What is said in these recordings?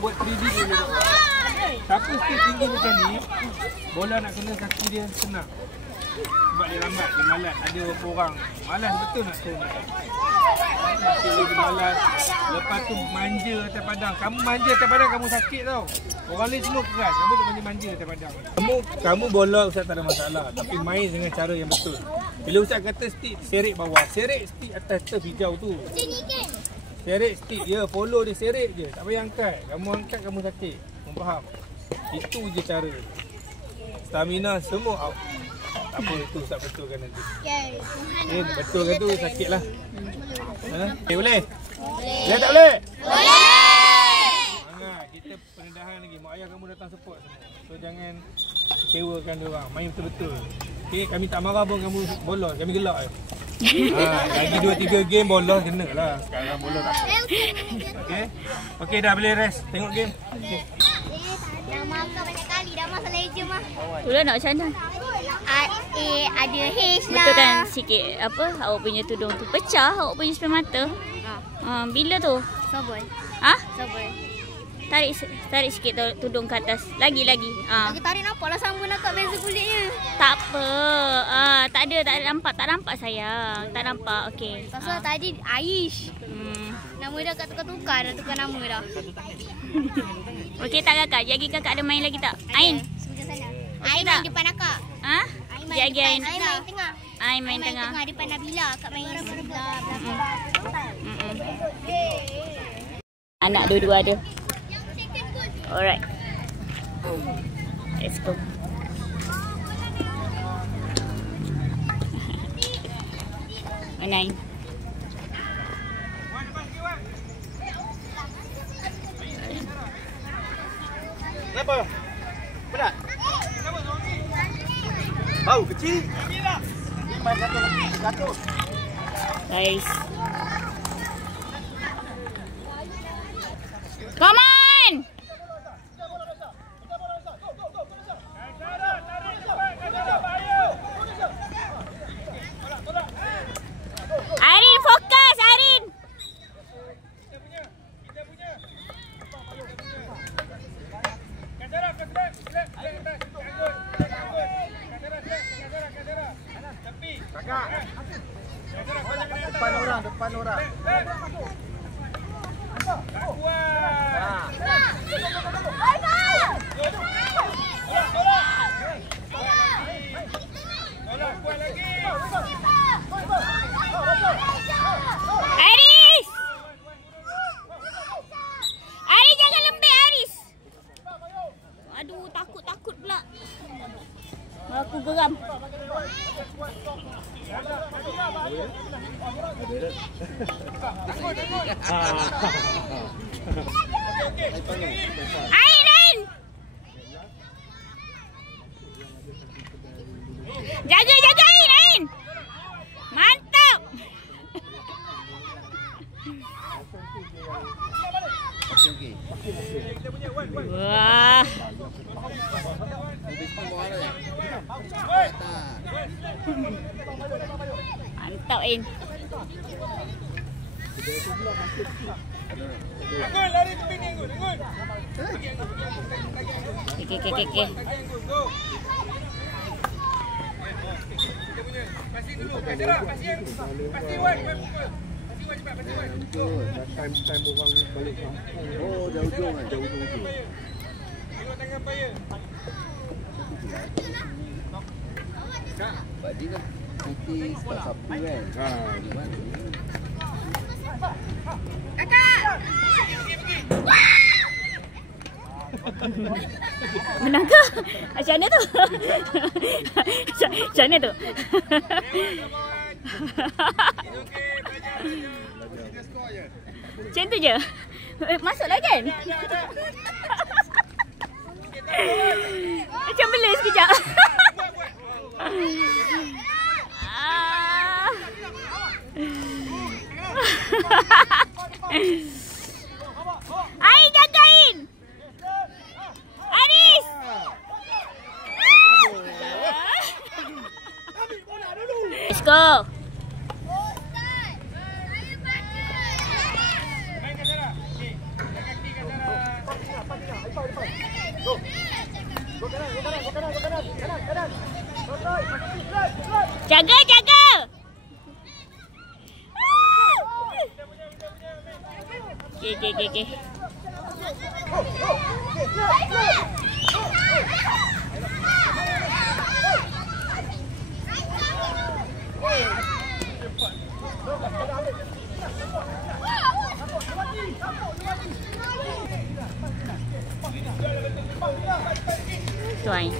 buat 3D dulu. Siapa stick tinggi macam ni, bola nak kena kaki dia senang. Sebab dia lambat, dia malas. Ada beberapa orang malas betul nak turun. Masih lagi malas. Lepas tu manja atas padang. Kamu manja atas padang, kamu sakit tau. Orang lain semua keras, kamu tak manja atas padang. Kamu bola Ustaz tak ada masalah. Tapi main dengan cara yang betul. Bila Ustaz kata stick, seret bawah. Seret stick atas turf hijau tu. Seret stick je, follow dia, seret je. Tak payah angkat. Kamu angkat, kamu sakit. Kamu faham? Itu je cara. Stamina semua out. Tak apa, itu Ustaz betulkan nanti. Betulkan tu sakit lah. Okay, boleh? Boleh tak boleh? Boleh! Semangat, kita pendedahan lagi. Mak ayah kamu datang support semua. So jangan kecewakan dia orang. Main betul-betul. Okay, kami tak marah pun kamu bolos. Kami gelak je. Lagi 2-3 game bolos kena lah. Sekarang bolos tak apa. Okay? Okay, dah boleh rest. Tengok game. Okay. Dah makan banyak kali. Dah masak leja mah. Itulah nak macam mana? Ada H lah. Betulkan sikit apa awak punya tudung tu pecah, awak punya spion mata. Bila tu? Sabar. Sabar. Tarik sikit tudung ke atas. Lagi. Lagi tarik nampaklah sambung nak kat beza kulitnya. Tak apa. Tak ada nampak sayang. Tak nampak. Okey. Pasal tadi Aish. Nama dia kat tukar-tukar, dah tukar nama dah. Okey tak kakak? Jagi kakak ada main lagi tak? Ain. Sebelah sana. Okay, Ain main depan akak. Jagi Ain. Ain main tengah. Ain main tengah. Depan Nabila. Kak main sebelah belakang. Anak dua-dua ada. Alright. Let's go. Nine. Kenapa? Berat? Bau kecil. Guys. Come on! Arin, fokus Arin. Depan orang. Aris! Aris jangan lembik Aris. Aduh takut pula. Aku geram. Ain! Jaga Ain! Mantap! Wah. Mantap Ain. Anggun lari ke pinggir Anggun. Okey. Kita punya pasti dulu. Pasti Wan pukul. Pasti Wan cepat, pasti Wan. Time orang balik kampung. Oh, jauh-jauh. Tengok tangan paya. Kak, sebab dia kan putih sapu kan. Di mana? Kakak! Menang ke? Macam mana tu? Macam mana tu? Macam tu je? Masuklah kan? Macam bela sekejap. Ain jagain. Aris. Let's go. Jaga, jaga. Okay. Tuan.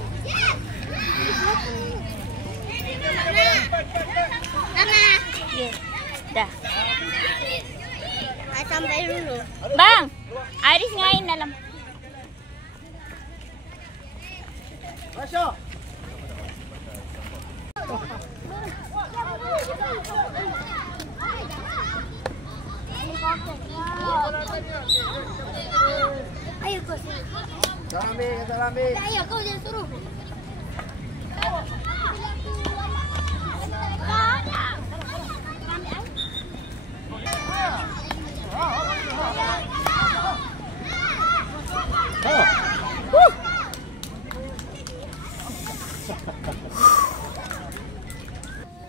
Mama. Ya. Dah. Sampai dulu. Bang, Aris ngain dalam. Masya. Ayo kau. Salam ambil. Ayo kau jangan suruh.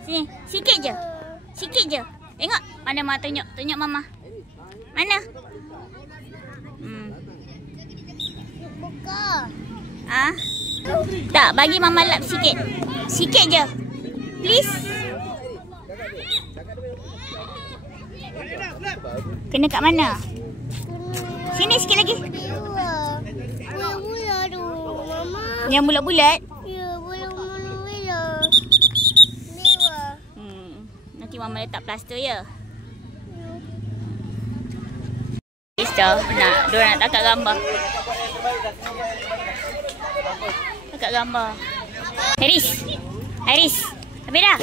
Sini, sikit je. Sikit je. Tengok. Mana Mama tunjuk. Tunjuk Mama. Mana? Buka. Ah? Tak, bagi Mama lap sikit. Sikit je. Please. Kena kat mana? Sini sikit lagi. Mula tu, Mama. Yang bulat-bulat. Ya, mula. Nanti Mama letak plaster ya. Sister nak, diorang nak takat gambar. Takat gambar. Haris. Habis dah?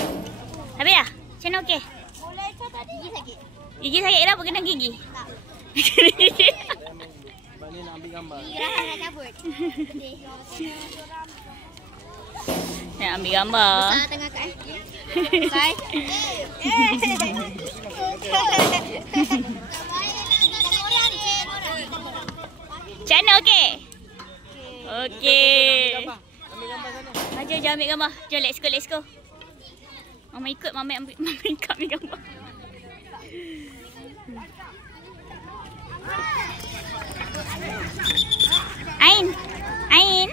Macam mana okey? Boleh ke tadi? Gigi sakit. Gigi sakit kenapa? Kena gigi? Tak. Kena gigi. Balik nak ambil gambar. Gigi rasa nak cabut. Nak ambil gambar. Besar tengah kat Bye. Macam mana okey? Okey. Ambil gambar sana. Jom ambil gambar. Jom let's go. Mama ikut, Mama ikut ambil gambar. Ain.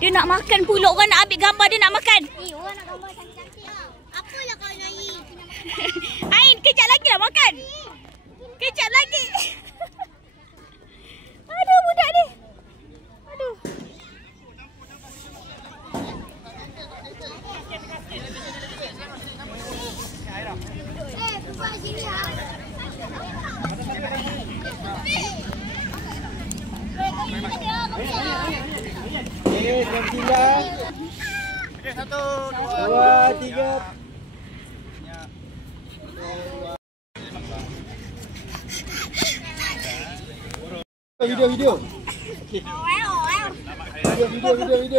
Dia nak makan pula. Orang nak ambil gambar, dia nak makan. Orang nak gambar cantik-cantik. Apalah kau nyanyi? Ain, kejap lagi lah makan. Kejap lagi. Aduh, budak ni. Aduh. Buat sini. Jom tinggal. 1, 2, 3. Video.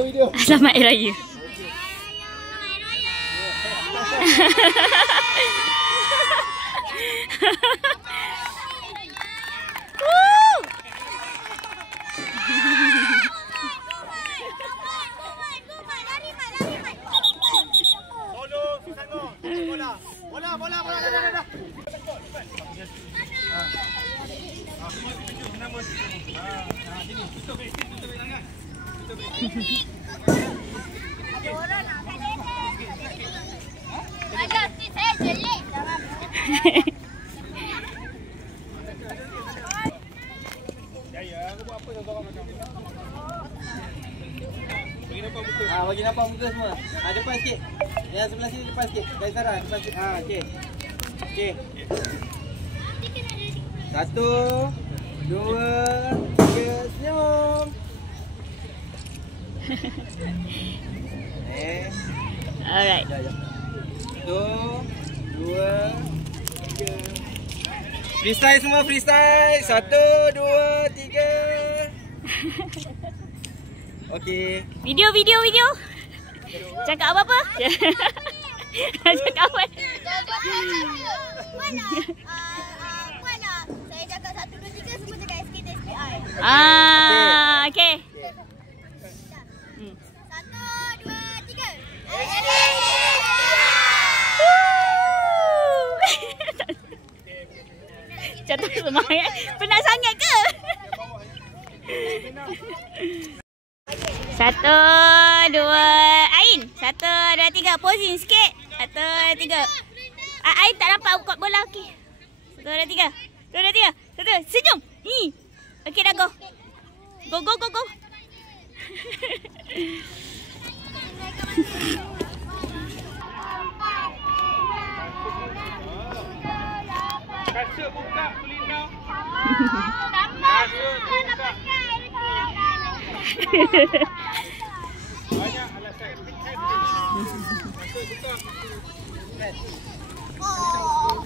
Video. Selamat Hari Raya. Bola. Ada si saya jelek. Aku buat apa kau macam ni? Bagi nampak muka semua. Depan sikit. Yang sebelah sini depan sikit. Dari Sarah depan sikit. Okey. 1, 2, 3, senyum. Alright. 1, 2, 3. Freestyle semua, freestyle. 1, 2, 3. Okey. Video. Cakap apa? Cakap apa? Mana? Saya cakap 1, 2, Okey. 1, 2, 3. Jatuh semangat. Penat sangat ke? 1, 2, Ain. 1, 2, 3. Posing sikit. 1, 2, 3. Ain tak nampak kot bola. Okey. 1, 2, 3. 1, 2, 3. 1, senyum. Okey dah go. Go. Kasut buka, Belinda. Kasut buka. Banyak alasan. Kasut buka.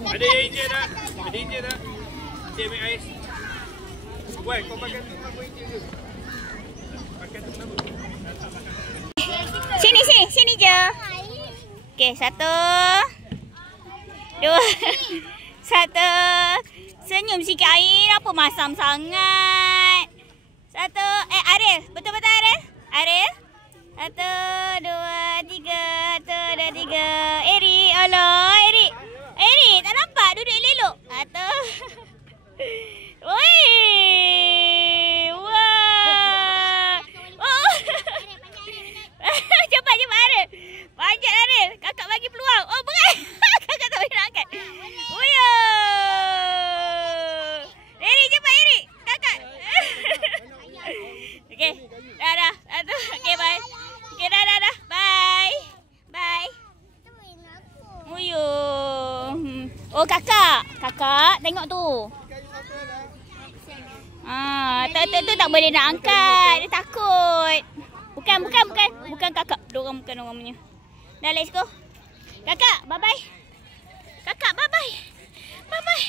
Ada yang hijau tak? Ada hijau tak? Cik ambil ais. Wei, kau pakai tu apa hijau ke? Pakai tu kenapa? Sini je. Okey, 1, 2, 1. Senyum sikit Ain. Apa masam sangat? 1. Ariel. Betul-betul Ariel? Ariel. 1, 2, 3. 1, 2, 3. Erik. Alah, Erik. Erik, tak nampak duduk elok. 1. Oi. Wah. Oh. Cepat Ariel. Panjat Ariel. Kakak bagi peluang. Oh, berat. Kakak tak boleh nak angkat. Uya. Erik, cepat Erik. Kakak. Okey. Dah. Okey, bye. Okey, dah. Bye. Uyo. Oh, kakak. Kakak, tengok tu. Tu tak boleh nak angkat. Dia takut. Bukan kakak. Bukan orang punya. Dah, let's go. Kakak, bye-bye. Kakak, bye-bye. Bye-bye.